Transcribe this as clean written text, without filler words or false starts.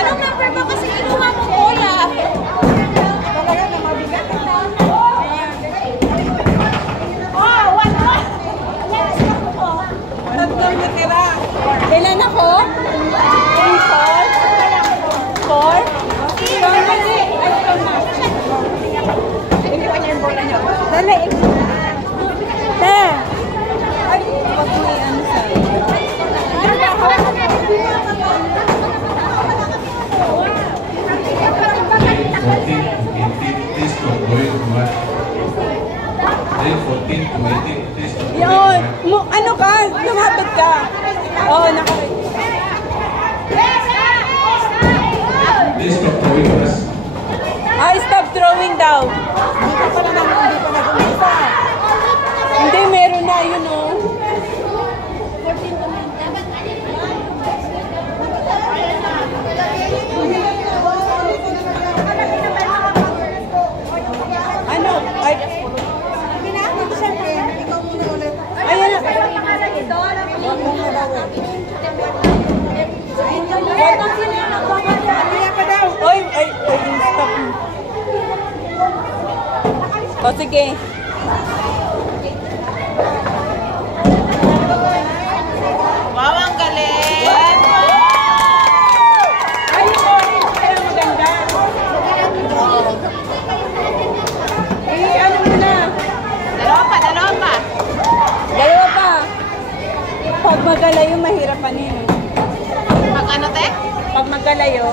Anong number ba kasi kinuha mo cola? Talaga na mabigat na. Oh, one. Tatlong natira. Ilan ako? 3, 4? 4? Ikaw na. Ay, ikaw na. Hindi pa niya yung bola niya. Dali. Te. Ay, pag may ano sa'yo. Yun, ano ka? Lumapit ka. Oo, stop throwing daw. Hindi pa nag-umisa. Hindi, meron na, yun o. Ano? Ay, siyempre, ikaw muna ulit. Ayan na. Oy, stop. O, sige. Wow, ang galing! Ay, kaya maganda. Ano mo na? Dalawa pa. Dalawa pa. Pag magalayo, mahirapan yun. Pag ano, te? Pag magalayo.